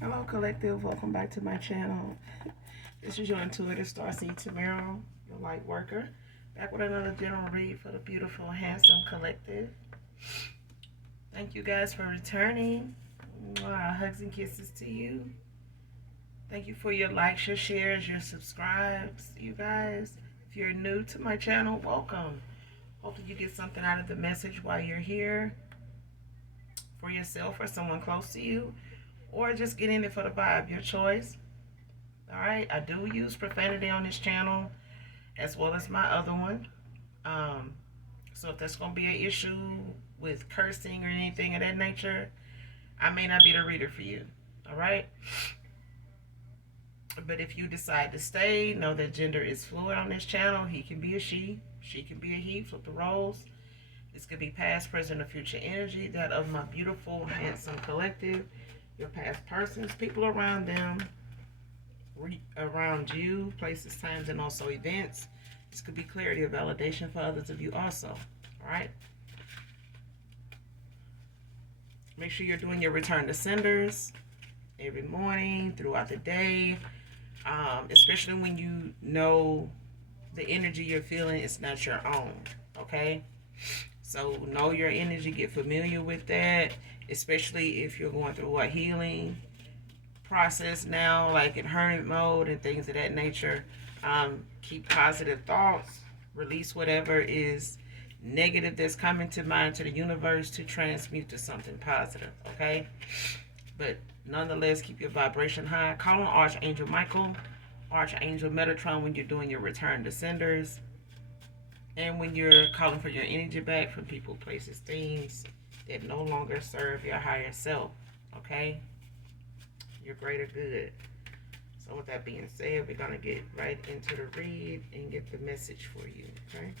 Hello, collective. Welcome back to my channel. This is your intuitive starseed Tamara, your light worker, back with another general read for the beautiful, handsome collective. Thank you guys for returning. Mwah, hugs and kisses to you. Thank you for your likes, your shares, your subscribes, you guys. If you're new to my channel, welcome. Hopefully you get something out of the message while you're here for yourself or someone close to you, or just get in it for the vibe, your choice. All right, I do use profanity on this channel as well as my other one. Um, so if that's going to be an issue with cursing or anything of that nature, I may not be the reader for you. All right. But if you decide to stay, know that gender is fluid on this channel. He can be a she can be a he. Flip the roles. This could be past, present, or future energy. That of my beautiful, handsome collective. Your past persons, people around them, around you, places, times, and also events. This could be clarity or validation for others of you also. All right. Make sure you're doing your return to senders every morning, throughout the day, especially when you know the energy you're feeling is not your own. Okay. So know your energy, get familiar with that, especially if you're going through a healing process now, like in hermit mode and things of that nature. Keep positive thoughts, release whatever is negative that's coming to mind to the universe to transmute to something positive, okay? But nonetheless, keep your vibration high. Call on Archangel Michael, Archangel Metatron when you're doing your return to senders, and when you're calling for your energy back from people, places, things that no longer serve your higher self, okay? Your greater good. So with that being said, we're going to get right into the read and get the message for you, okay?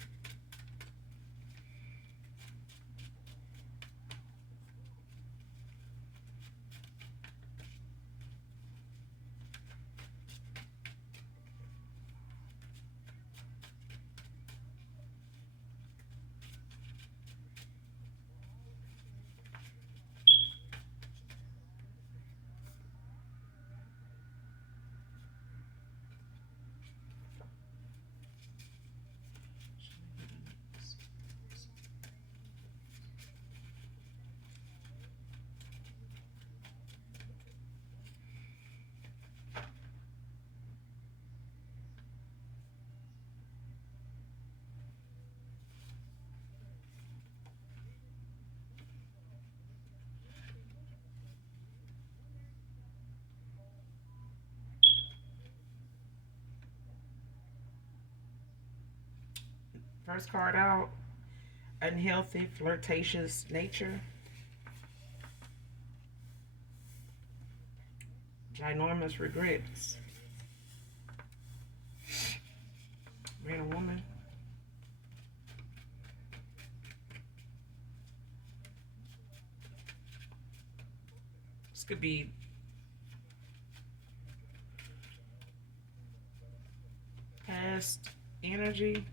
First card out, unhealthy, flirtatious nature. Ginormous regrets. Man or woman. This could be past energy.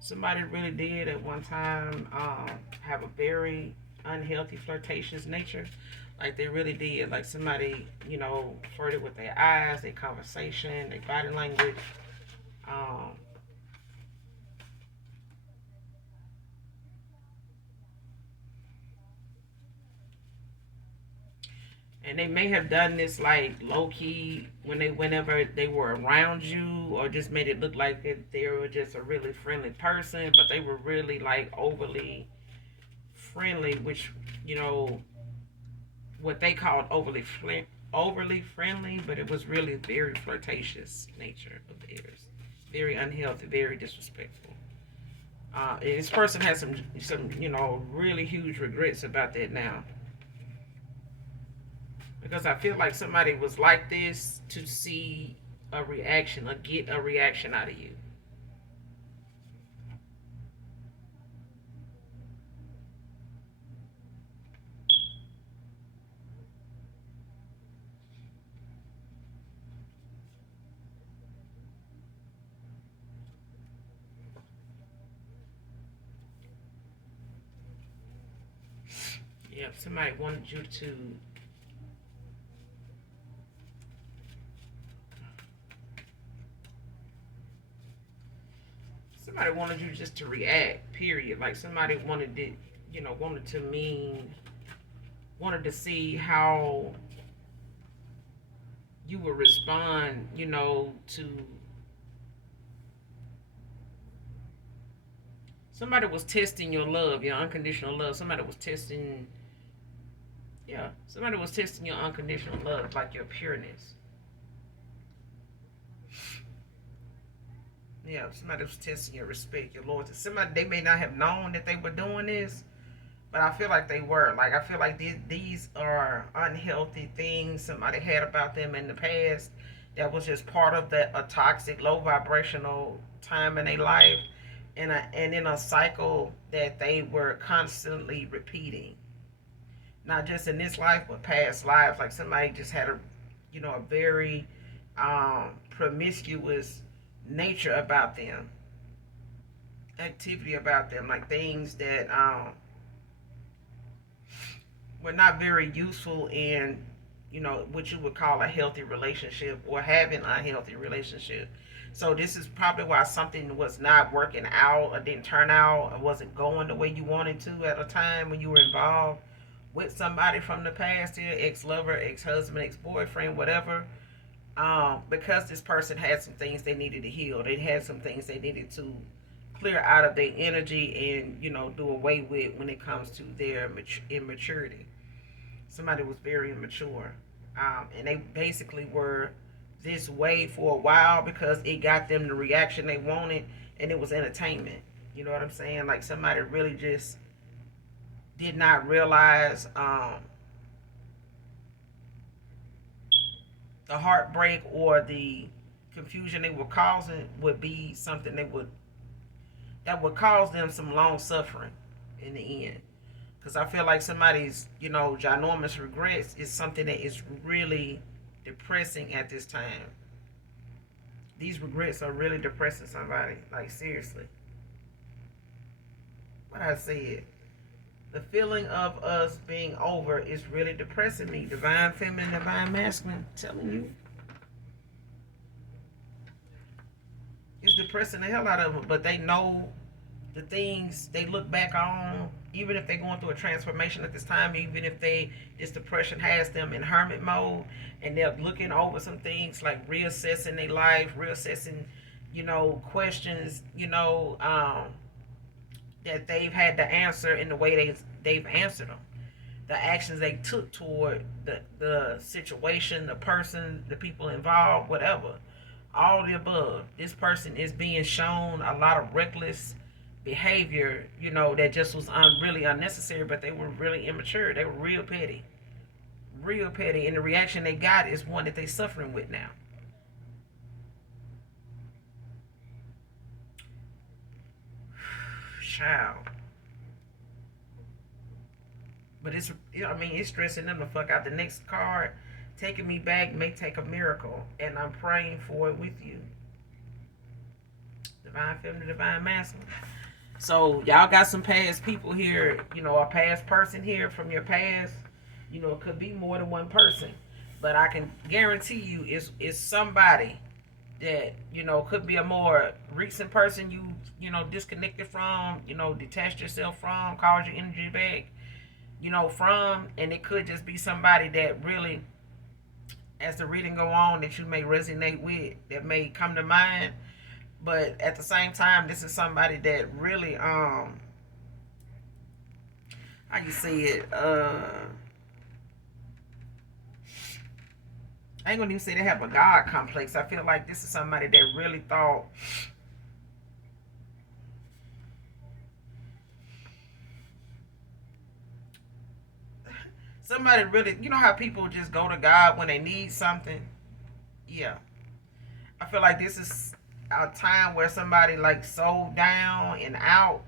Somebody really did at one time have a very unhealthy, flirtatious nature. Like they really did. Like somebody, flirted with their eyes, their conversation, their body language. Um, and they may have done this like low key whenever they were around you, or just made it look like that they were just a really friendly person, but they were really like overly friendly, which you know what they called overly friendly, but it was really very flirtatious nature of theirs, very unhealthy, very disrespectful. This person has some really huge regrets about that now, because I feel like somebody was like this to see a reaction or get a reaction out of you. Yep, somebody wanted you to. Somebody wanted you just to react. Period. Like somebody wanted it. Wanted to wanted to see how you would respond. To somebody was testing your love, your unconditional love. Somebody was testing. Yeah, somebody was testing your unconditional love, like your pureness. Yeah, somebody was testing your respect, your loyalty. Somebody, they may not have known that they were doing this, but I feel like they were. Like I feel like these are unhealthy things somebody had about them in the past. That was just part of a toxic, low vibrational time in their life, and in a cycle that they were constantly repeating. Not just in this life, but past lives. Like somebody just had a very promiscuous nature about them, activity about them, like things that were not very useful in, what you would call a healthy relationship or having a healthy relationship. So this is probably why something was not working out or didn't turn out or wasn't going the way you wanted to at a time when you were involved with somebody from the past here, ex-lover, ex-husband, ex-boyfriend, whatever. Because this person had some things they needed to heal. They had some things they needed to clear out of their energy and, do away with when it comes to their immaturity. Somebody was very immature. And they basically were this way for a while because it got them the reaction they wanted and it was entertainment. You know what I'm saying? Like somebody really just did not realize the heartbreak or the confusion they were causing would be something that would cause them some long suffering in the end. Because I feel like somebody's, ginormous regrets is something that is really depressing at this time. These regrets are really depressing somebody. Like, seriously. What I said. The feeling of us being over is really depressing me. Divine feminine, divine masculine. I'm telling you. It's depressing the hell out of them. But they know the things they look back on, even if they're going through a transformation at this time, even if this depression has them in hermit mode, and they're looking over some things like reassessing their life, reassessing, questions, that they've had to answer in the way they've answered them. The actions they took toward the situation, the person, the people involved, whatever. All the above. This person is being shown a lot of reckless behavior, that just was really unnecessary, but they were really immature. They were real petty. Real petty. And the reaction they got is one that they're suffering with now. Child. But it's stressing them the fuck out. The next card, taking me back may take a miracle, and I'm praying for it with you. Divine feminine, divine masculine. So y'all got some past people here, a past person here from your past. It could be more than one person, but I can guarantee you it's somebody that could be a more recent person you disconnected from, detached yourself from, called your energy back, from, and it could just be somebody that really, as the reading go on, that you may resonate with, that may come to mind. But at the same time, this is somebody that really how you say it, I ain't gonna even say they have a God complex. I feel like this is somebody that really thought somebody really, how people just go to God when they need something. Yeah, I feel like this is a time where somebody like sold down and out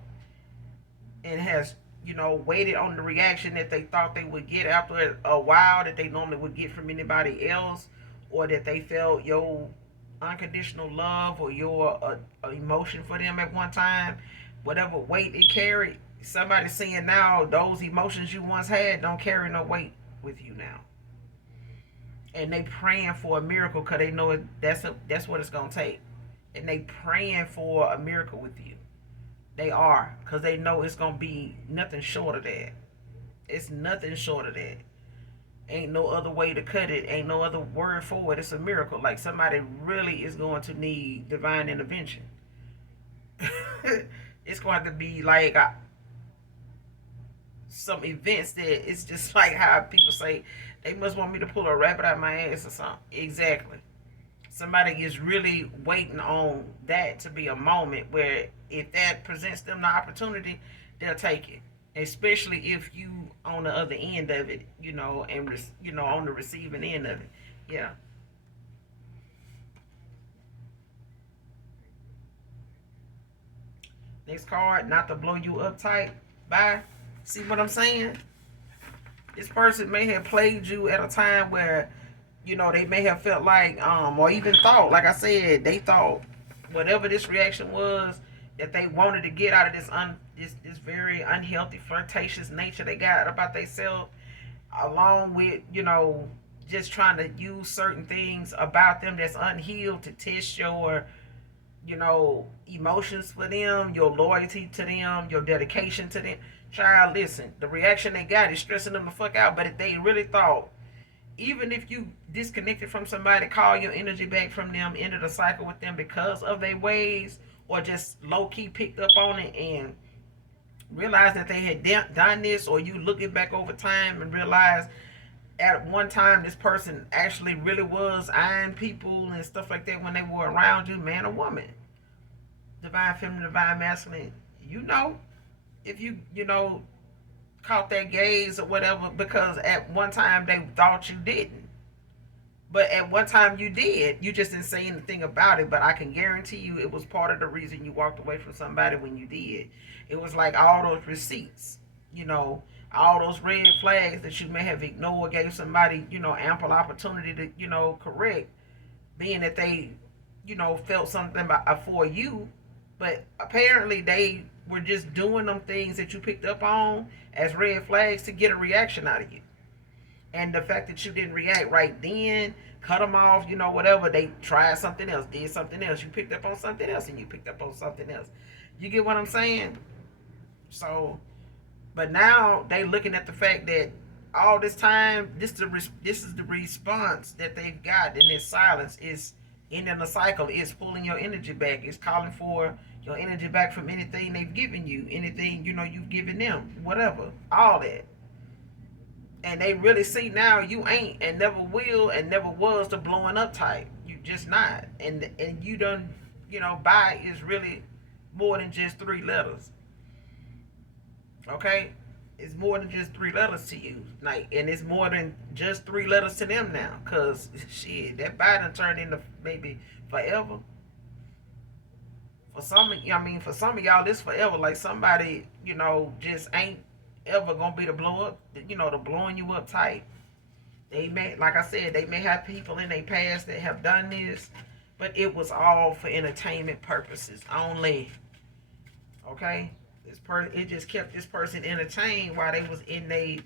and has waited on the reaction that they thought they would get after a while that they normally would get from anybody else, or that they felt your unconditional love or your emotion for them at one time, whatever weight it carried, Somebody saying now those emotions you once had don't carry no weight with you now, and they praying for a miracle because they know that's what it's gonna take, and they praying for a miracle with you. They are, because they know it's gonna be nothing short of that. It's nothing short of that. Ain't no other way to cut it. Ain't no other word for it. It's a miracle. Like somebody really is going to need divine intervention. It's going to be like some events that it's just like how people say they must want me to pull a rabbit out of my ass or something. Exactly. Somebody is really waiting on that to be a moment where if that presents them the opportunity, they'll take it. Especially if you on the other end of it, and on the receiving end of it. Yeah. Next card, not to blow you up tight. Bye. See what I'm saying? This person may have played you at a time where, they may have felt like, or even thought, like I said, they thought whatever this reaction was that they wanted to get out of this very unhealthy, flirtatious nature they got about themselves, along with, just trying to use certain things about them that's unhealed to test your, emotions for them, your loyalty to them, your dedication to them. Child, listen, the reaction they got is stressing them the fuck out. But if they really thought, even if you disconnected from somebody, call your energy back from them, ended a cycle with them because of their ways, or just low key picked up on it and realized that they had done this, or you looking back over time and realize at one time this person actually really was eyeing people and stuff like that when they were around you, man or woman, divine feminine, divine masculine, if you caught that gaze or whatever, because at one time they thought you didn't. But at one time you did. You just didn't say anything about it. But I can guarantee you it was part of the reason you walked away from somebody when you did. It was like all those receipts, you know, all those red flags that you may have ignored, gave somebody, ample opportunity to, correct, being that they, felt something for you. But apparently they were just doing them things that you picked up on as red flags to get a reaction out of you. And the fact that you didn't react right then, cut them off, whatever, they tried something else, did something else, you picked up on something else, and you picked up on something else. You get what I'm saying? So, but now they looking at the fact that all this time, this is the response that they've got, and this silence is ending the cycle. It's pulling your energy back. It's calling for your energy back from anything they've given you, anything you've given them, whatever, all that. And they really see now you ain't and never will and never was the blowing up type. You just not. And you done, buy is really more than just three letters. Okay? It's more than just three letters to you. Like, and it's more than just three letters to them now. Cause shit, that buy done turned into maybe forever. For some of y'all, this forever. Like somebody, just ain't ever gonna be the blow up, the blowing you up type. They may, like I said, they may have people in their past that have done this, but it was all for entertainment purposes only. Okay, it just kept this person entertained while they was in their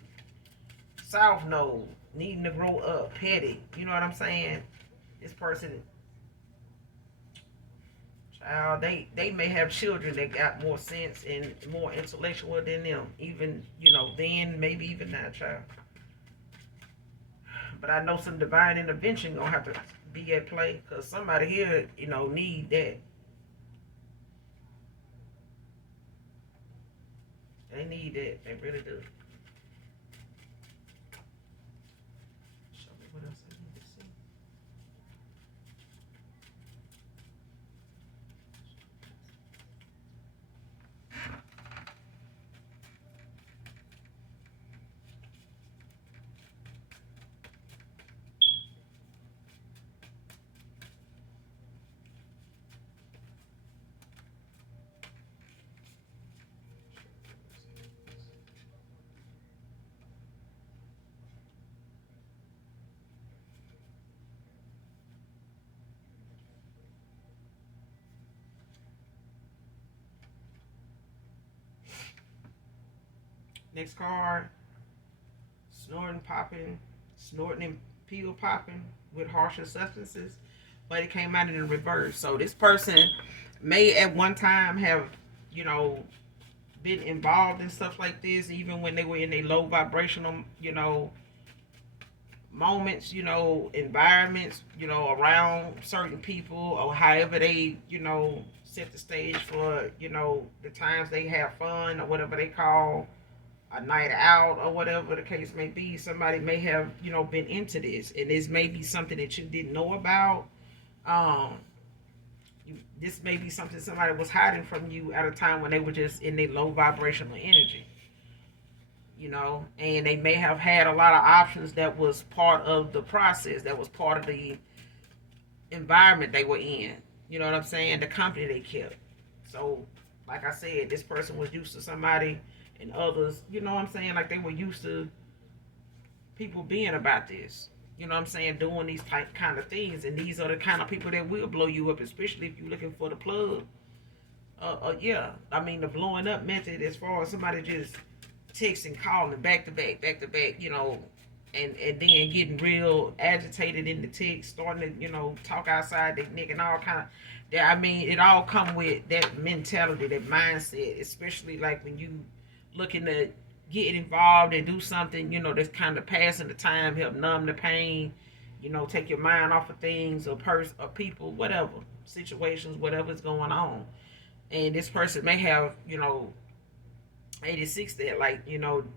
south node, needing to grow up, petty. You know what I'm saying? This person, child, they may have children that got more sense and more intellectual than them, even then, maybe even now, child. But I know some divine intervention gonna have to be at play, because somebody here, need that. They need that. They really do. Show me what else I need to see. Next card, snorting, popping, snorting and pill popping with harsher substances, but it came out in the reverse. So this person may at one time have, you know, been involved in stuff like this, even when they were in a low vibrational, moments, environments, around certain people, or however they, set the stage for, the times they have fun or whatever they call a night out or whatever the case may be. Somebody may have, been into this, and this may be something that you didn't know about. Um, this may be something somebody was hiding from you at a time when they were just in their low vibrational energy, and they may have had a lot of options that was part of the process, that was part of the environment they were in. You know what I'm saying? The company they kept. So, like I said, this person was used to somebody, and others, you know what I'm saying? Like they were used to people being about this. You know what I'm saying? Doing these kind of things, and these are the kind of people that will blow you up, especially if you're looking for the plug. Yeah. I mean, the blowing up method, as far as somebody just texting, calling back to back, and then getting real agitated in the text, starting to, talk outside their neck and all kind of. Yeah, I mean, it all come with that mentality, that mindset, especially like when you looking to get involved and do something, that's kind of passing the time, help numb the pain, take your mind off of things or or people, whatever situations, whatever's going on. And this person may have, 86 that, like,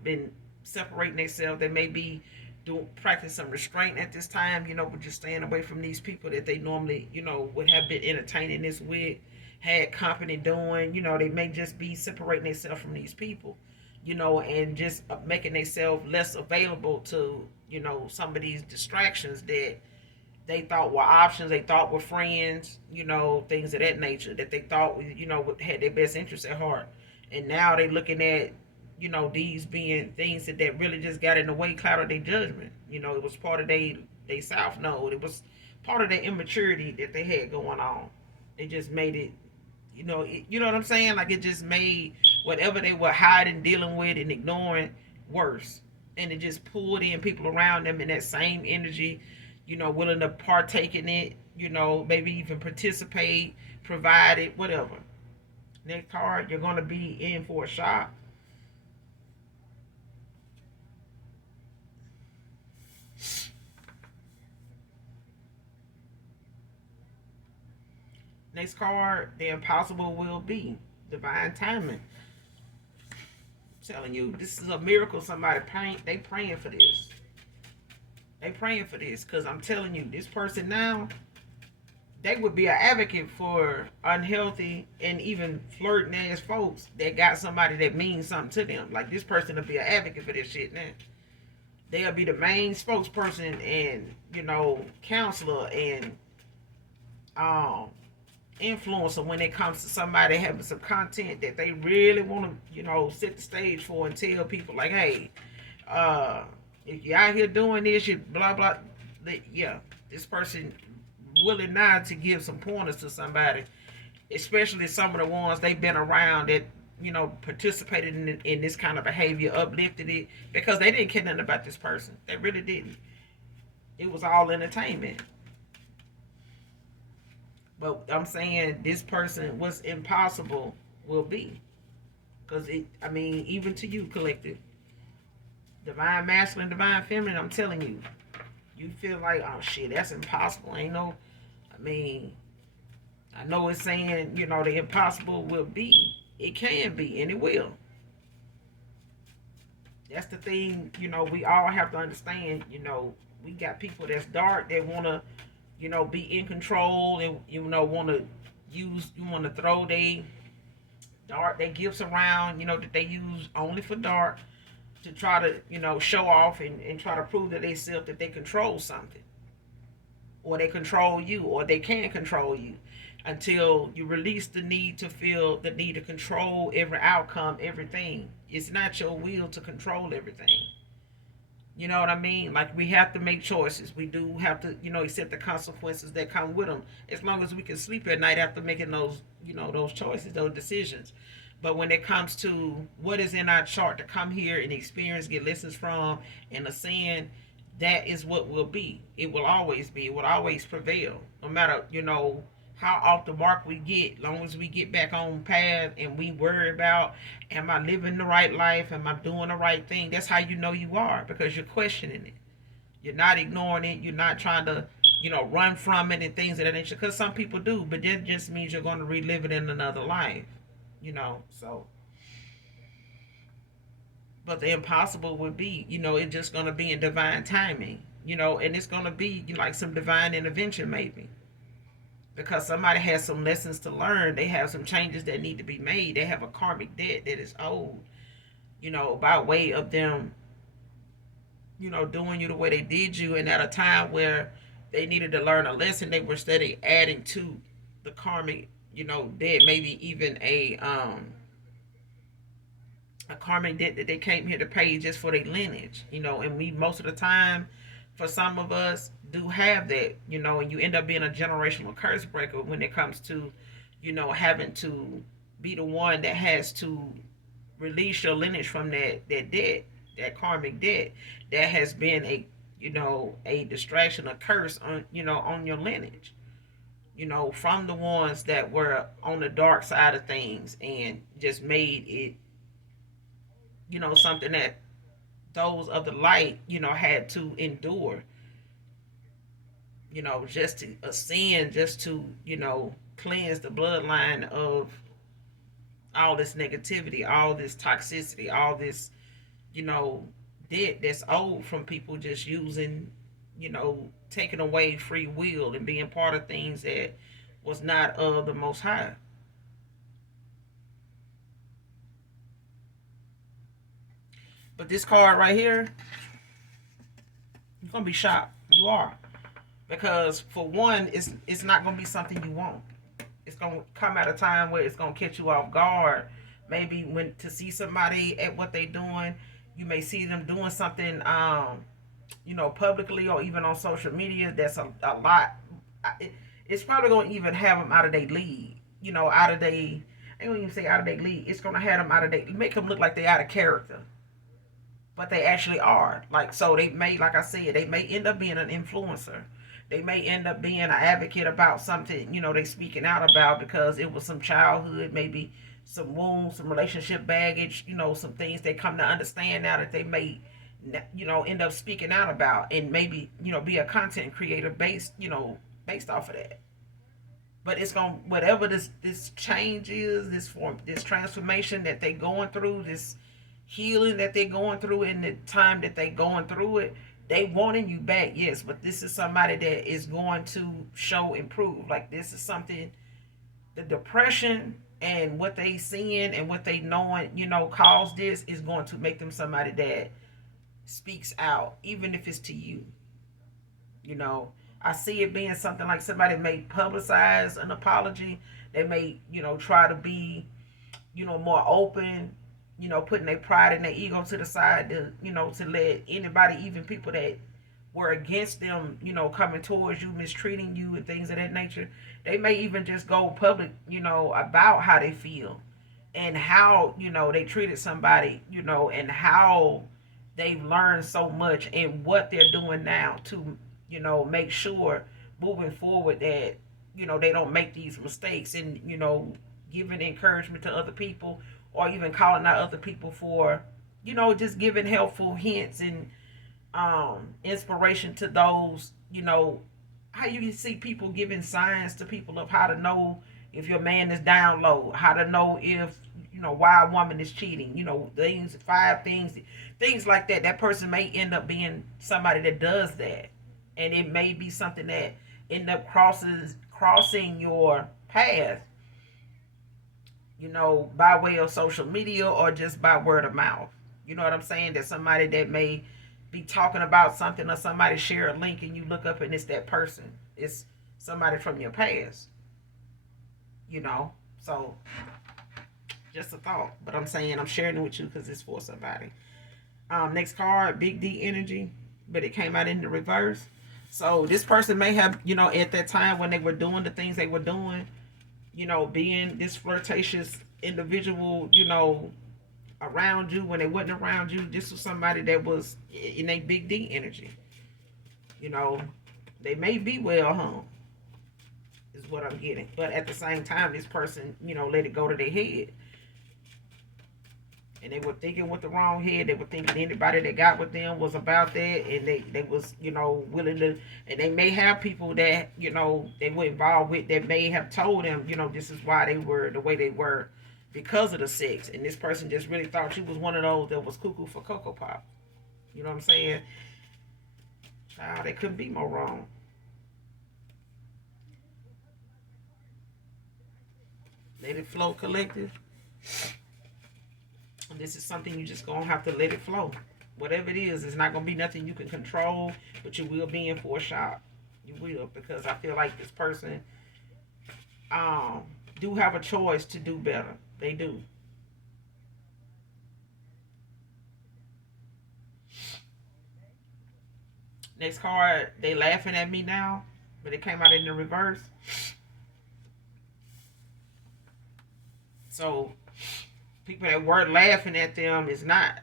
been separating themselves. They may be doing practice some restraint at this time, but just staying away from these people that they normally, would have been entertaining this with, had company doing. They may just be separating themselves from these people, and just making themselves less available to, some of these distractions that they thought were options, they thought were friends, things of that nature, that they thought, had their best interests at heart. And now they looking at, these being things that really just got in the way, clouded their judgment. It was part of they South Node. It was part of their immaturity that they had going on. It just made it, you know what I'm saying? Like it just made whatever they were hiding, dealing with, and ignoring worse. And it just pulled in people around them in that same energy, willing to partake in it, maybe even participate, provide it, whatever. Next card, you're going to be in for a shock. Next card, the impossible will be. Divine timing. I'm telling you, this is a miracle. Somebody they praying for this. They praying for this, because I'm telling you, this person now, they would be an advocate for unhealthy and even flirting ass folks that got somebody that means something to them. Like this person will be an advocate for this shit now. They'll be the main spokesperson and, counselor and um influencer when it comes to somebody having some content that they really want to, set the stage for and tell people like, hey, if you're out here doing this, you blah blah. Yeah, this person willing now to give some pointers to somebody, especially some of the ones they've been around that, participated in this kind of behavior, uplifted it, because they didn't care nothing about this person. They really didn't. It was all entertainment. But I'm saying this person, what's impossible will be. Because I mean, even to you, collective, divine masculine, divine feminine, I'm telling you, you feel like, oh shit, that's impossible. Ain't no, I mean, I know it's saying, the impossible will be. It can be, and it will. That's the thing, we all have to understand, we got people that's dark that want to, be in control and, want to you want to throw they gifts around, that they use only for dark to try to, show off and try to prove to themselves that they control something. Or they control you, or they can control you, until you release the need to feel the need to control every outcome, everything. It's not your will to control everything. You know what I mean? Like, we have to make choices. We do have to, accept the consequences that come with them. As long as we can sleep at night after making those, those choices, those decisions. But when it comes to what is in our chart to come here and experience, get lessons from, and ascend, that is what will be. It will always be. It will always prevail. No matter, how off the mark we get, long as we get back on path and we worry about, am I living the right life? Am I doing the right thing? That's how you know you are, because you're questioning it. You're not ignoring it. You're not trying to, run from it and things of that nature. Because some people do, but that just means you're going to relive it in another life. So, but the impossible would be, it's just going to be in divine timing, and it's going to be like some divine intervention, maybe. Because somebody has some lessons to learn. They have some changes that need to be made. They have a karmic debt that is owed, by way of them, doing you the way they did you. And at a time where they needed to learn a lesson, they were steady adding to the karmic, debt, maybe even a karmic debt that they came here to pay just for their lineage, and we, most of the time, for some of us, do have that, and you end up being a generational curse breaker when it comes to, having to be the one that has to release your lineage from that debt, that karmic debt that has been a distraction, a curse on your lineage, from the ones that were on the dark side of things and just made it, something that those of the light, had to endure, just to ascend, just to, cleanse the bloodline of all this negativity, all this toxicity, all this, debt that's owed from people just using, taking away free will and being part of things that was not of the Most High. But this card right here, you're gonna be shocked. You are. Because for one, it's not gonna be something you want. It's gonna come at a time where it's gonna catch you off guard. Maybe when to see somebody at what they doing, you may see them doing something, publicly or even on social media. That's a lot. It's probably gonna even have them out of their league. Out of they. I ain't gonna even say out of their league. It's gonna have them out of their. Make them look like they out of character, but they actually are. Like, so they may, like I said, they may end up being an influencer. They may end up being an advocate about something, they speaking out about because it was some childhood, maybe some wounds, some relationship baggage, some things they come to understand now that they may, end up speaking out about, and maybe, be a content creator based off of that. But it's going to, whatever this change is, this transformation that they going through, this healing that they're going through in the time that they're going through it, they wanting you back, yes, but this is somebody that is going to show improve. Like, this is something, the depression and what they seeing and what they knowing, caused this, is going to make them somebody that speaks out, even if it's to you. I see it being something like somebody may publicize an apology. They may, try to be, more open, putting their pride and their ego to the side to, to let anybody, even people that were against them, coming towards you, mistreating you and things of that nature. They may even just go public, about how they feel and how, they treated somebody, and how they've learned so much and what they're doing now to, make sure moving forward that, they don't make these mistakes, and, giving encouragement to other people, or even calling out other people for, just giving helpful hints and inspiration to those, how you see people giving signs to people of how to know if your man is down low, how to know if, why a woman is cheating, things, 5 things like that. That person may end up being somebody that does that. And it may be something that end up crossing your path, by way of social media or just by word of mouth. You know what I'm saying? That somebody that may be talking about something, or somebody share a link and you look up and it's that person. It's somebody from your past. So just a thought. But I'm saying I'm sharing it with you because it's for somebody. Next card, Big D energy, but it came out in the reverse. So this person may have, at that time when they were doing the things they were doing, being this flirtatious, individual, around you when they wasn't around you. This was somebody that was in a big D energy. You know, they may be well hung, is what I'm getting. But at the same time, this person, let it go to their head. And they were thinking with the wrong head. They were thinking anybody that got with them was about that, and they was willing to. And they may have people that they were involved with that may have told them this is why they were the way they were because of the sex. And this person just really thought you was one of those that was cuckoo for cocoa pop. You know what I'm saying? Child, they couldn't be more wrong. Let it flow, collective. And this is something you just gonna have to let it flow. Whatever it is, it's not gonna be nothing you can control, but you will be in for a shock. You will, because I feel like this person um do have a choice to do better. They do. Next card, they laughing at me now, but it came out in the reverse. So people that were laughing at them is not,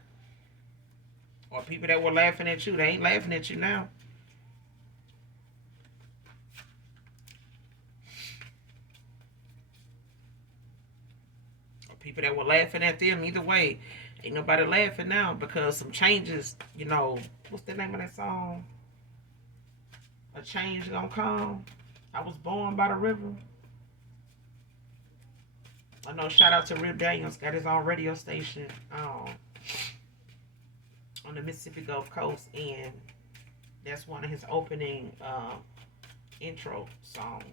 or people that were laughing at you, they ain't laughing at you now. Or people that were laughing at them, either way, ain't nobody laughing now because some changes. What's the name of that song? A change gonna come. I was born by the river. I know. Shout out to Rip Daniels, got his own radio station on the Mississippi Gulf Coast, and that's one of his opening intro songs.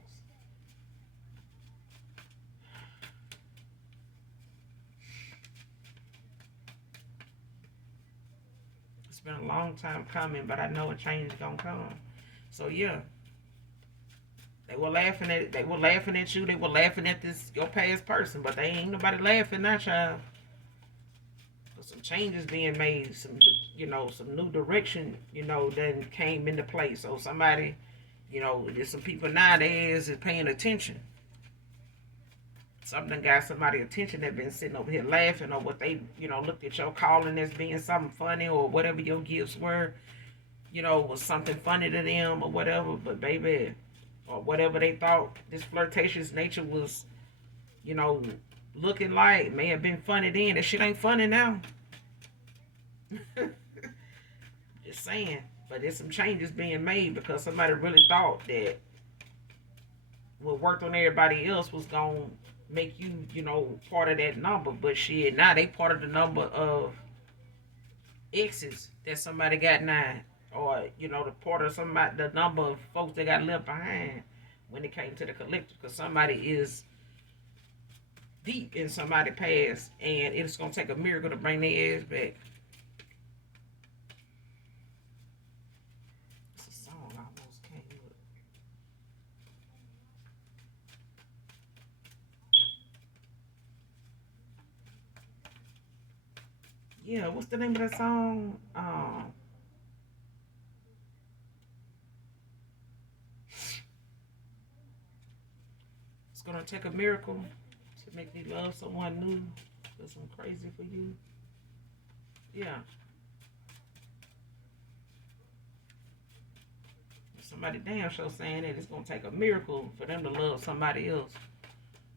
It's been a long time coming, but I know a change is gonna come. So yeah, they were laughing at it. They were laughing at you. They were laughing at this your past person, but they ain't nobody laughing now, child. But some changes being made, some new direction, then came into play. So somebody, there's some people nowadays is paying attention. Something got somebody attention that been sitting over here laughing, or what they, looked at your calling as being something funny, or whatever your gifts were, was something funny to them or whatever. But baby, or whatever they thought this flirtatious nature was, you know, looking like may have been funny then. That shit ain't funny now. Just saying. But there's some changes being made because somebody really thought that what worked on everybody else was going to make you, part of that number. But shit, now they part of the number of exes that somebody got now. Or, the part of somebody, the number of folks that got left behind when it came to the collective. Because somebody is deep in somebody's past, and it's going to take a miracle to bring their ass back. It's a song I almost can't look. Yeah, what's the name of that song? It's going to take a miracle to make me love someone new. Because I'm crazy for you. Yeah. Somebody damn sure saying that it's gonna take a miracle for them to love somebody else,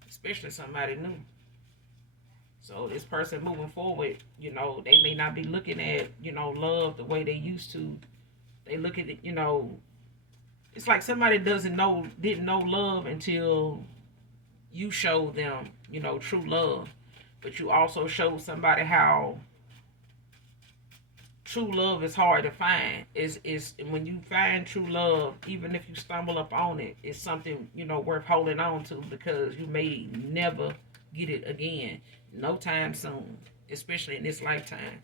especially somebody new. So this person moving forward, they may not be looking at, love the way they used to. They look at it, it's like somebody didn't know love until you showed them, true love. But you also showed somebody how true love is hard to find. Is when you find true love, even if you stumble up on it, it's something worth holding on to because you may never get it again, no time soon, especially in this lifetime.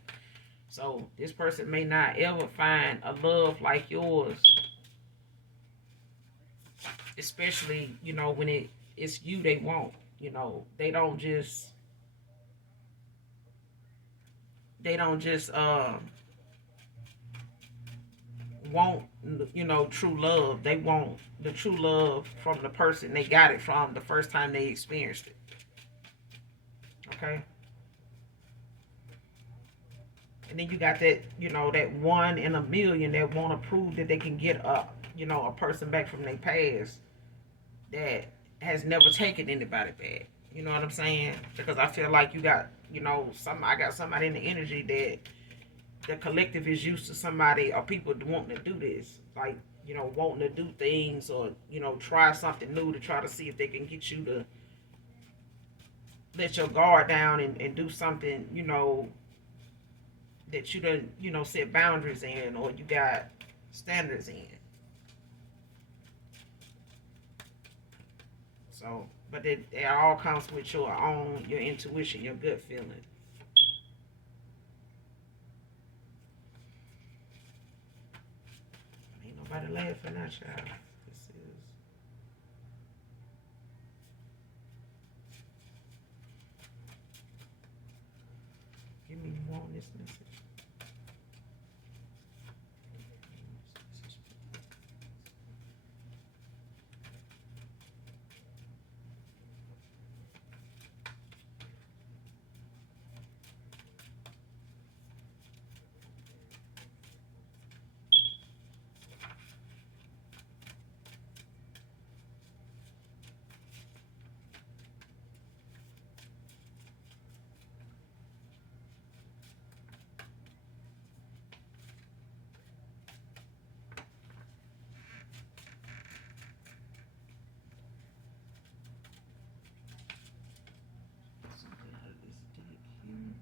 So this person may not ever find a love like yours, especially when it's you they want. They don't just want true love. They want the true love from the person they got it from the first time they experienced it. Okay. And then you got that, that one in a million that want to prove that they can get a person back from their past that has never taken anybody back. You know what I'm saying? Because I feel like you got, I got somebody in the energy that the collective is used to somebody or people wanting to do this. Like, wanting to do things or, try something new to try to see if they can get you to let your guard down and do something, that you done, set boundaries in or you got standards in. So, but it all comes with your intuition, your gut feeling. Ain't nobody laughing at y'all. This is give me more on this message. Something out of this deck here.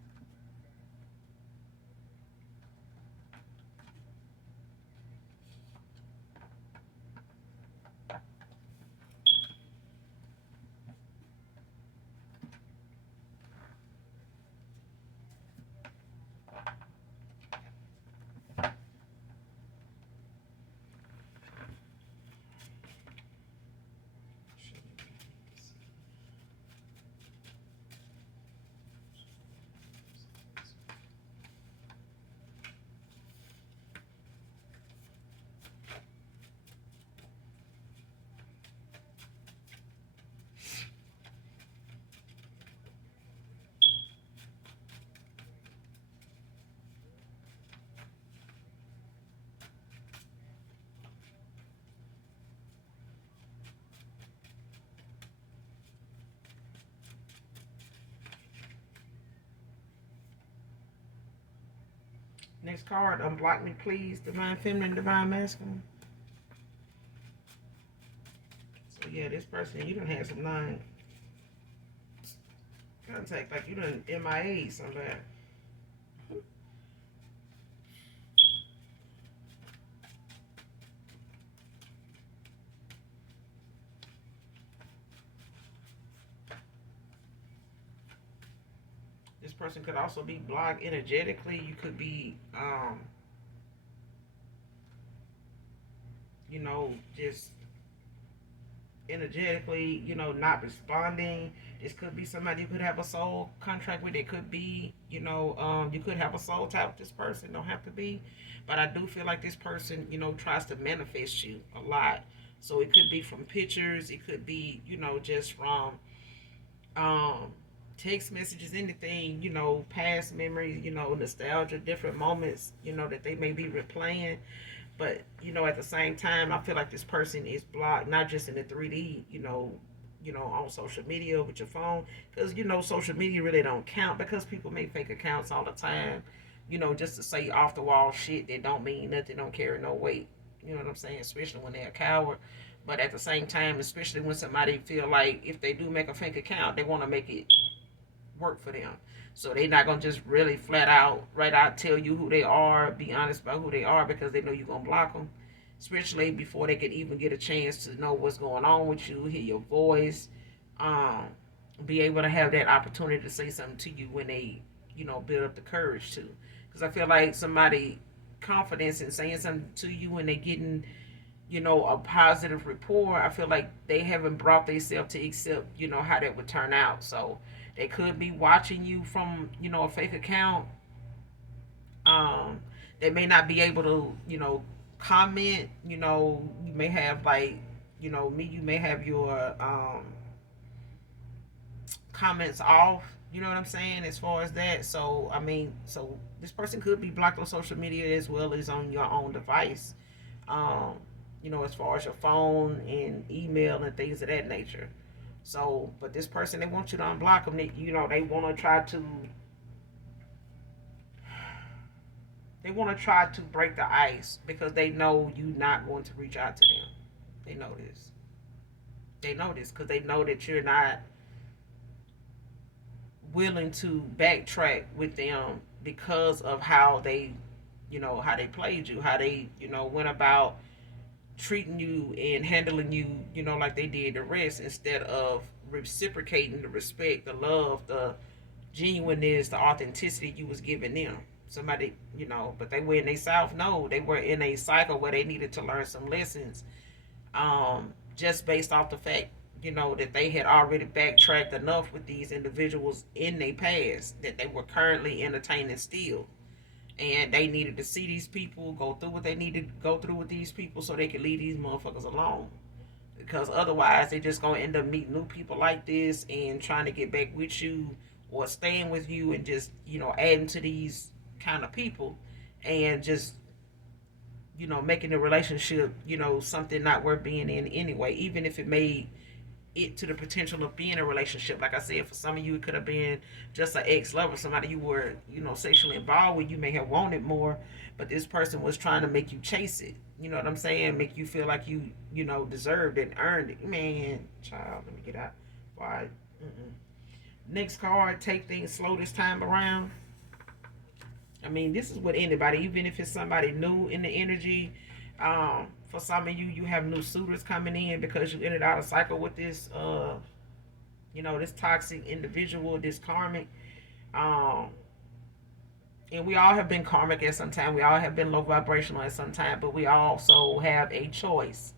Next card, unblock me, please. Divine feminine, divine masculine. So yeah, this person, you done had some non contact, like you done MIA somebody. This person could also be blocked energetically. You could be, just energetically, not responding. This could be somebody you could have a soul contract with. It could be, you could have a soul tie with this person. Don't have to be, but I do feel like this person, tries to manifest you a lot. So it could be from pictures. It could be, just from um, text messages, anything, past memories, nostalgia, different moments, that they may be replaying. But at the same time, I feel like this person is blocked, not just in the 3D, on social media with your phone, because social media really don't count because people make fake accounts all the time, just to say off the wall shit that don't mean nothing, don't carry no weight. You know what I'm saying? Especially when they're a coward. But at the same time, especially when somebody feel like if they do make a fake account, they want to make it work for them. So they're not gonna just really flat out, right out, tell you who they are, be honest about who they are because they know you're gonna block them, especially before they can even get a chance to know what's going on with you, hear your voice, um, be able to have that opportunity to say something to you when they, build up the courage to. Because I feel like somebody confidence in saying something to you when they getting a positive rapport, I feel like they haven't brought themselves to accept, how that would turn out. So they could be watching you from, a fake account. Um, they may not be able to, comment. You may have like, me, you may have your comments off. You know what I'm saying? As far as that. So, I mean, so this person could be blocked on social media as well as on your own device. Um, as far as your phone and email and things of that nature. So, but this person, they want you to unblock them. They want to try to, break the ice because they know you not going to reach out to them. They know this. They know this because they know that you're not willing to backtrack with them because of how they, how they played you, how they, went about treating you and handling you, like they did the rest, instead of reciprocating the respect, the love, the genuineness, the authenticity you was giving them. Somebody, but they were in a south. No, they were in a cycle where they needed to learn some lessons, just based off the fact, that they had already backtracked enough with these individuals in their past that they were currently entertaining still. And they needed to see these people go through what they needed to go through with these people so they could leave these motherfuckers alone. Because otherwise, they're just going to end up meeting new people like this and trying to get back with you or staying with you and just, adding to these kind of people and just, making the relationship, something not worth being in anyway, even if it made it to the potential of being a relationship. Like I said, for some of you, it could have been just an ex lover, somebody you were, sexually involved with. You may have wanted more, but this person was trying to make you chase it. You know what I'm saying? Make you feel like you, deserved it and earned it. Man, child, let me get out. Why? Mm-mm. Next card, take things slow this time around. I mean, this is with anybody, even if it's somebody new in the energy. For some of you, you have new suitors coming in because you ended out a cycle with this, this toxic individual, this karmic. Um, and we all have been karmic at some time. We all have been low vibrational at some time, but we also have a choice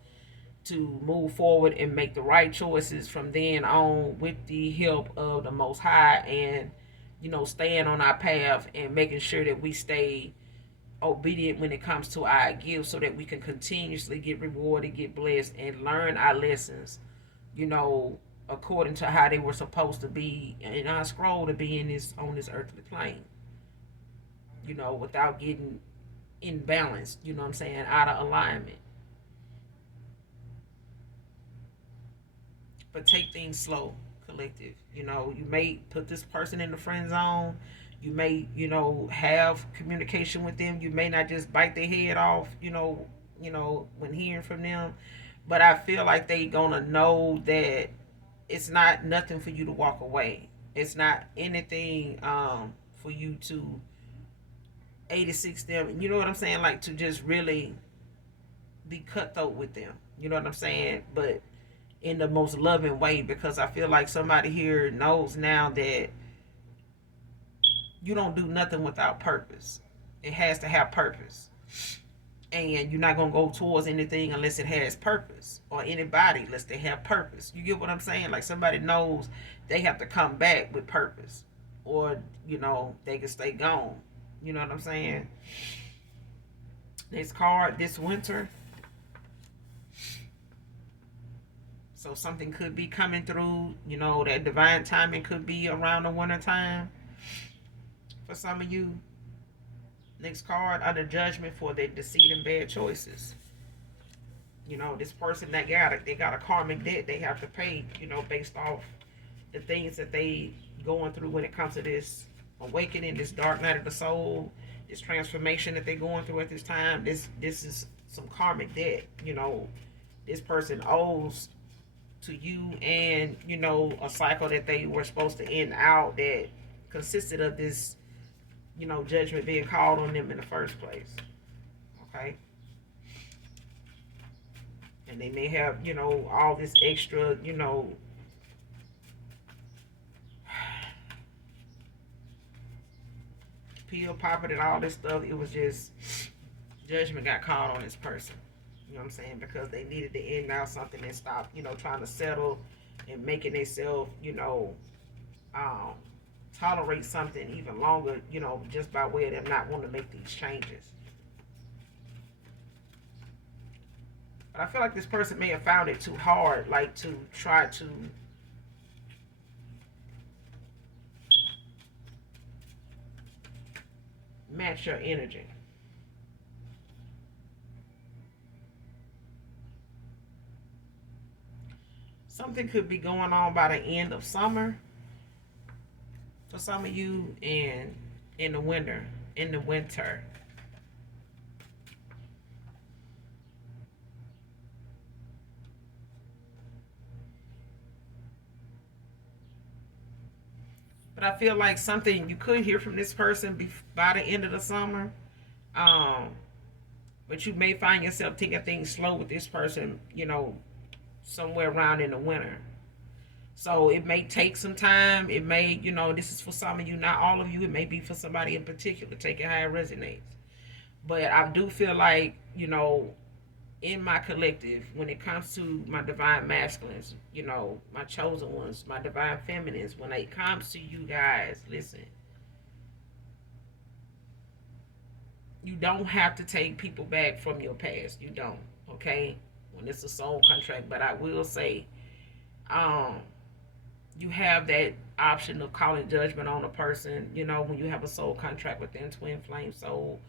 to move forward and make the right choices from then on with the help of the Most High, and staying on our path and making sure that we stay obedient when it comes to our gifts so that we can continuously get rewarded, get blessed, and learn our lessons, you know, according to how they were supposed to be in our scroll to be in this on this earthly plane, without getting imbalanced, what I'm saying, out of alignment. But take things slow, collective. You may put this person in the friend zone. You may, have communication with them. You may not just bite their head off, when hearing from them. But I feel like they gonna know that it's not nothing for you to walk away. It's not anything for you to 86 them. You know what I'm saying? Like to just really be cutthroat with them. You know what I'm saying? But in the most loving way, because I feel like somebody here knows now that you don't do nothing without purpose. It has to have purpose. And you're not gonna go towards anything unless it has purpose, or anybody unless they have purpose. You get what I'm saying? Like somebody knows they have to come back with purpose, or they can stay gone. You know what I'm saying? This card this winter. So something could be coming through. That divine timing could be around the winter time for some of you. Next card, under judgment for their deceit and bad choices. This person that they got a karmic debt they have to pay, based off the things that they going through when it comes to this awakening, this dark night of the soul, this transformation that they're going through at this time. This is some karmic debt. This person owes to you, and a cycle that they were supposed to end out that consisted of this, judgment being called on them in the first place. Okay. And they may have, all this extra, pill popping and all this stuff. It was just judgment got called on this person. You know what I'm saying? Because they needed to end out something and stop, trying to settle and making themselves, um, tolerate something even longer, just by way of them not wanting to make these changes. But I feel like this person may have found it too hard, like to try to match your energy. Something could be going on by the end of summer for some of you, and in the winter. In the winter. But I feel like something you could hear from this person by the end of the summer. Um, but you may find yourself taking things slow with this person, somewhere around in the winter. So it may take some time. It may, this is for some of you, not all of you. It may be for somebody in particular. Take it how it resonates. But I do feel like, in my collective, when it comes to my divine masculines, my chosen ones, my divine feminines, when it comes to you guys, listen, you don't have to take people back from your past. You don't, okay? When it's a soul contract. But I will say, um, you have that option of calling judgment on a person, when you have a soul contract with them, twin flame soul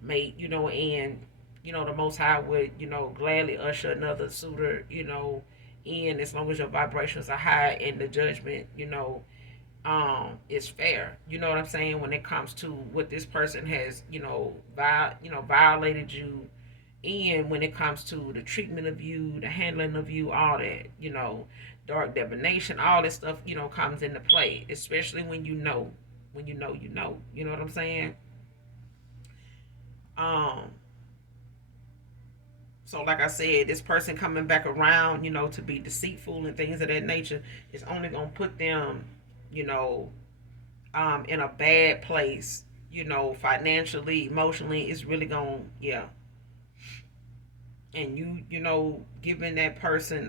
mate, and the Most High would, gladly usher another suitor, in, as long as your vibrations are high and the judgment, is fair. You know what I'm saying? When it comes to what this person has, violated you, and when it comes to the treatment of you, the handling of you, all that, dark divination, all this stuff, comes into play, especially when you know, you know what I'm saying? Um, so like I said, this person coming back around, to be deceitful and things of that nature is only gonna put them, you know, in a bad place, financially, emotionally. It's really gonna, yeah. And giving that person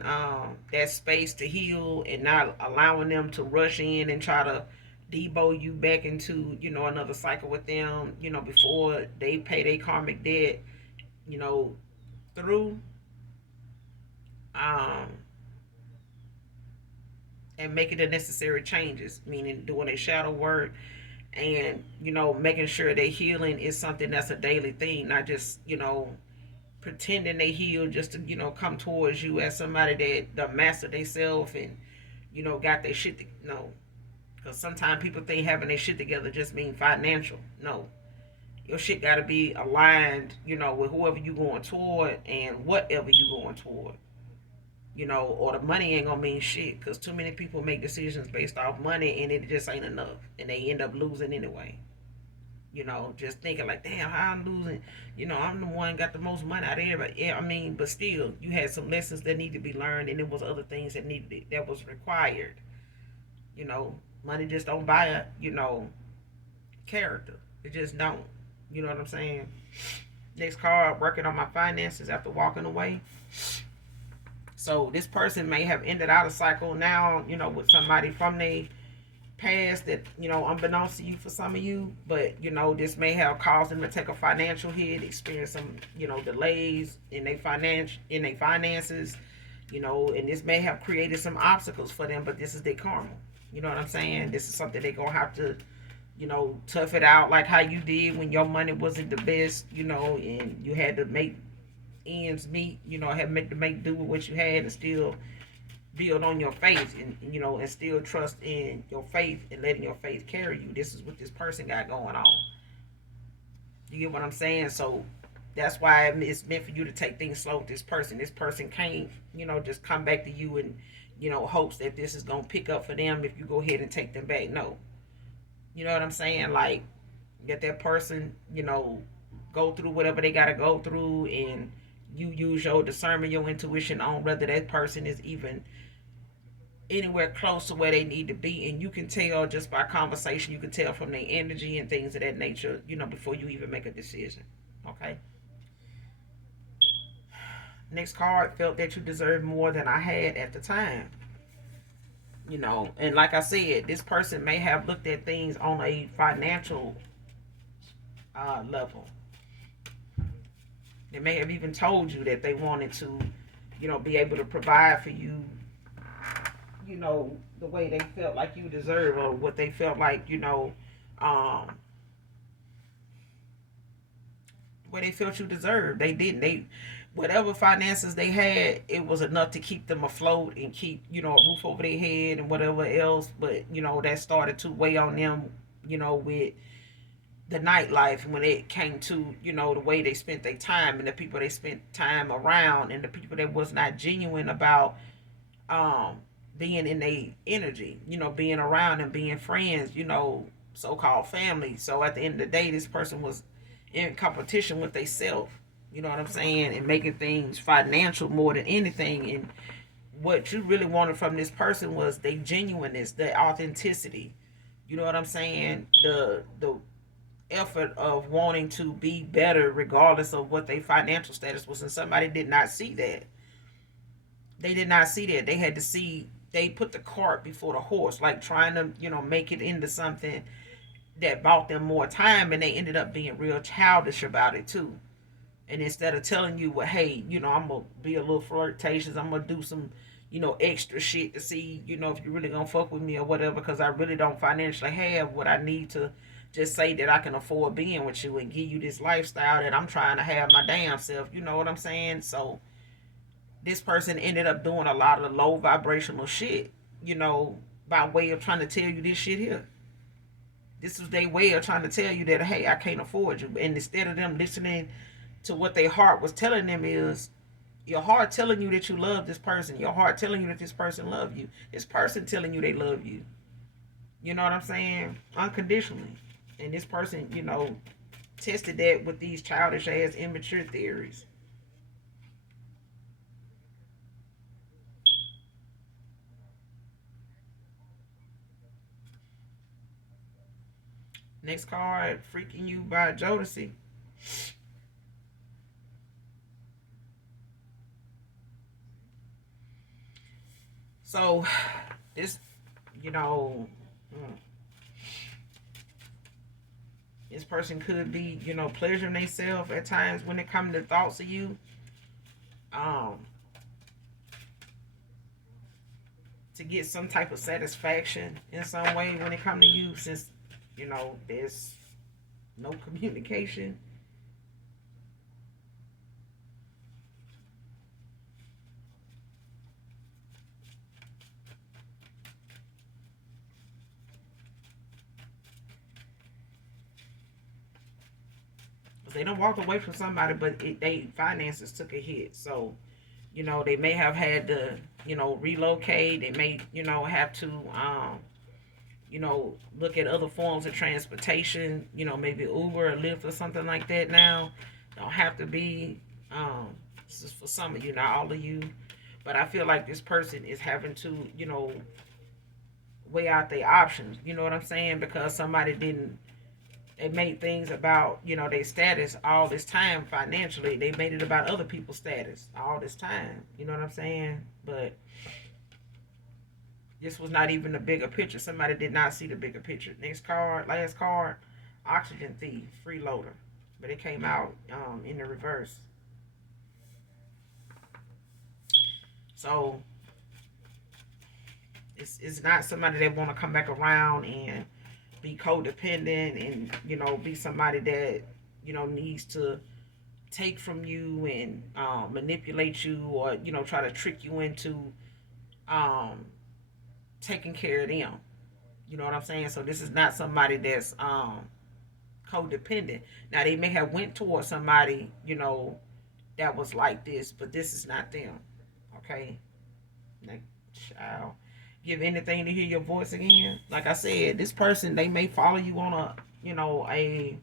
that space to heal and not allowing them to rush in and try to debo you back into, another cycle with them, before they pay their karmic debt, you know, through, um, and making the necessary changes, meaning doing a shadow work, and making sure that healing is something that's a daily thing, not just pretending they heal just to come towards you as somebody that the master themselves and got their shit no, because sometimes people think having their shit together just mean financial. No, your shit got to be aligned, with whoever you going toward and whatever you going toward, or the money ain't gonna mean shit, because too many people make decisions based off money and it just ain't enough and they end up losing anyway. Just thinking like, damn, how I'm losing. I'm the one got the most money out of everybody. Yeah, I mean, but still, you had some lessons that need to be learned, and there was other things that was required. You know, money just don't buy character. It just don't. You know what I'm saying? Next card, working on my finances after walking away. So this person may have ended out a cycle now, with somebody from the past that unbeknownst to you for some of you, but this may have caused them to take a financial hit, experience some delays in their finances, and this may have created some obstacles for them, but this is their karma. You know what I'm saying? This is something they're gonna have to tough it out, like how you did when your money wasn't the best, and you had to make ends meet, had to make do with what you had and still build on your faith, and and still trust in your faith and letting your faith carry you. This is what this person got going on. You get what I'm saying? So that's why it's meant for you to take things slow with this person. This person can't just come back to you and hopes that this is gonna pick up for them if you go ahead and take them back. No, you know what I'm saying? Like, get that person go through whatever they gotta go through, and you use your discernment, your intuition on whether that person is even anywhere close to where they need to be. And you can tell just by conversation, you can tell from their energy and things of that nature, before you even make a decision. Okay. Next card, felt that you deserved more than I had at the time. And like I said, this person may have looked at things on a financial level. They may have even told you that they wanted to be able to provide for you, the way they felt like you deserve, or what they felt like, um, where they felt you deserved. They didn't. They whatever finances they had, it was enough to keep them afloat and keep, a roof over their head and whatever else. But that started to weigh on them, with the nightlife, when it came to the way they spent their time and the people they spent time around and the people that was not genuine about um being in their energy, being around and being friends, so-called family. So at the end of the day, this person was in competition with themselves, you know what I'm saying, and making things financial more than anything. And what you really wanted from this person was their genuineness, their authenticity, you know what I'm saying, the effort of wanting to be better regardless of what their financial status was. And somebody did not see that. They did not see that. They had to see, they put the cart before the horse, like trying to, make it into something that bought them more time, and they ended up being real childish about it too. And instead of telling you, well, hey, I'm gonna be a little flirtatious, I'm gonna do some, extra shit to see, if you really gonna fuck with me or whatever, because I really don't financially have what I need to just say that I can afford being with you and give you this lifestyle that I'm trying to have my damn self. You know what I'm saying? So this person ended up doing a lot of low vibrational shit, by way of trying to tell you this shit here. This was their way of trying to tell you that, hey, I can't afford you. And instead of them listening to what their heart was telling them, is your heart telling you that you love this person. Your heart telling you that this person love you. This person telling you they love you. You know what I'm saying? Unconditionally. And this person, tested that with these childish ass immature theories. Next card, Freaking You by Jodeci. So this, you know, mm, this person could be, pleasuring themselves at times when it comes to thoughts of you. Um, to get some type of satisfaction in some way when it comes to you, since, there's no communication. They don't walk away from somebody, but they finances took a hit. So, they may have had to, relocate. They may, have to, look at other forms of transportation, maybe Uber or Lyft or something like that now. Don't have to be, this is for some of you, not all of you. But I feel like this person is having to, weigh out their options. You know what I'm saying? Because somebody didn't, they made things about, their status all this time financially. They made it about other people's status all this time. You know what I'm saying? But this was not even the bigger picture. Somebody did not see the bigger picture. Next card, last card, Oxygen Thief, Freeloader. But it came out in the reverse. So it's not somebody that want to come back around and be codependent and, be somebody that, needs to take from you and manipulate you, or, try to trick you into um, taking care of them. You know what I'm saying? So this is not somebody that's codependent. Now they may have went towards somebody, that was like this, but this is not them. Okay? Like, child, give anything to hear your voice again. Like I said, this person, they may follow you on a, a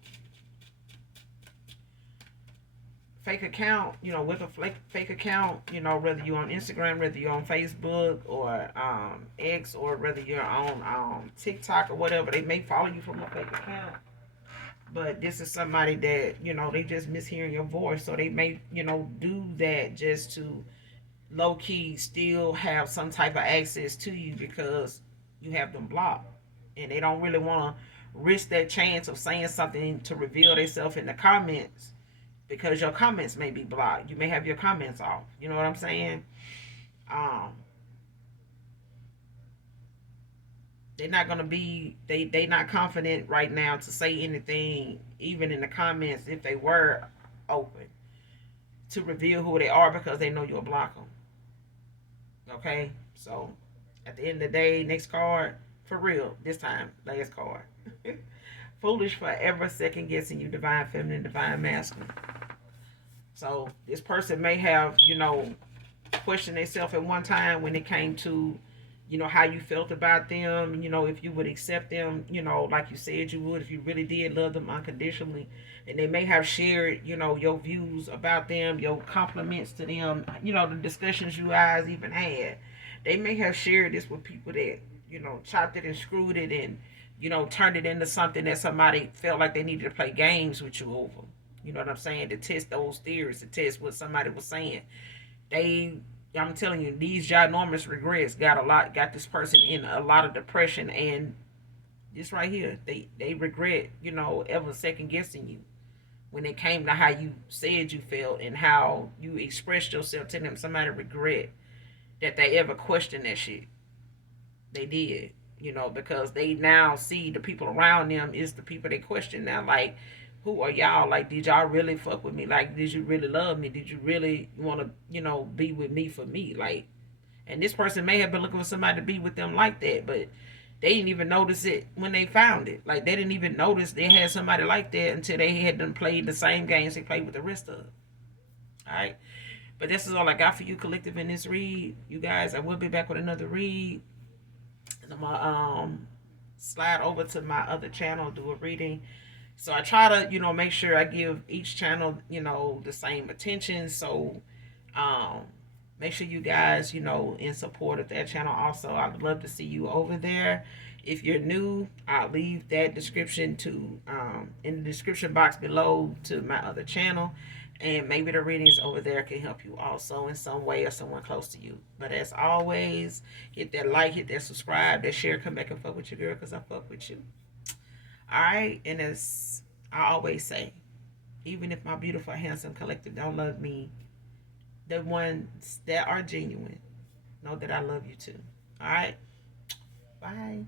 fake account, with a fake account, whether you're on Instagram, whether you're on Facebook or X, or whether you're on TikTok or whatever. They may follow you from a fake account. But this is somebody that, they just mishearing your voice. So they may, do that just to low key still have some type of access to you, because you have them blocked. And they don't really want to risk that chance of saying something to reveal themselves in the comments, because your comments may be blocked. You may have your comments off. You know what I'm saying? Um, they're not gonna be, they not confident right now to say anything, even in the comments. If they were, open to reveal who they are because they know you'll block them. Okay, so at the end of the day, next card, for real, this time, last card. Foolish forever second guessing you, divine feminine, divine masculine. So this person may have, questioned themselves at one time when it came to, how you felt about them, if you would accept them, like you said you would, if you really did love them unconditionally. And they may have shared, your views about them, your compliments to them, the discussions you guys even had. They may have shared this with people that, chopped it and screwed it and, turned it into something that somebody felt like they needed to play games with you over. You know what I'm saying? To test those theories, to test what somebody was saying. They, I'm telling you, these ginormous regrets got this person in a lot of depression, and this right here, they regret, ever second guessing you when it came to how you said you felt and how you expressed yourself to them. Somebody regret that they ever questioned that shit. They did, because they now see the people around them is the people they question now. Like, who are y'all? Like, did y'all really fuck with me? Like, did you really love me? Did you really want to, be with me for me? Like, and this person may have been looking for somebody to be with them like that, but they didn't even notice it when they found it. Like, they didn't even notice they had somebody like that until they had done played the same games they played with the rest of them. All right. But this is all I got for you, collective, in this read. You guys, I will be back with another read. And I'm gonna slide over to my other channel, do a reading. So I try to, make sure I give each channel, the same attention. So um make sure you guys, in support of that channel also. I'd love to see you over there. If you're new, I'll leave that description to in the description box below to my other channel. And maybe the readings over there can help you also in some way or someone close to you. But as always, hit that like, hit that subscribe, that share, come back and fuck with your girl because I fuck with you. All right. And as I always say, even if my beautiful, handsome collective don't love me, the ones that are genuine, know that I love you too. All right. Bye.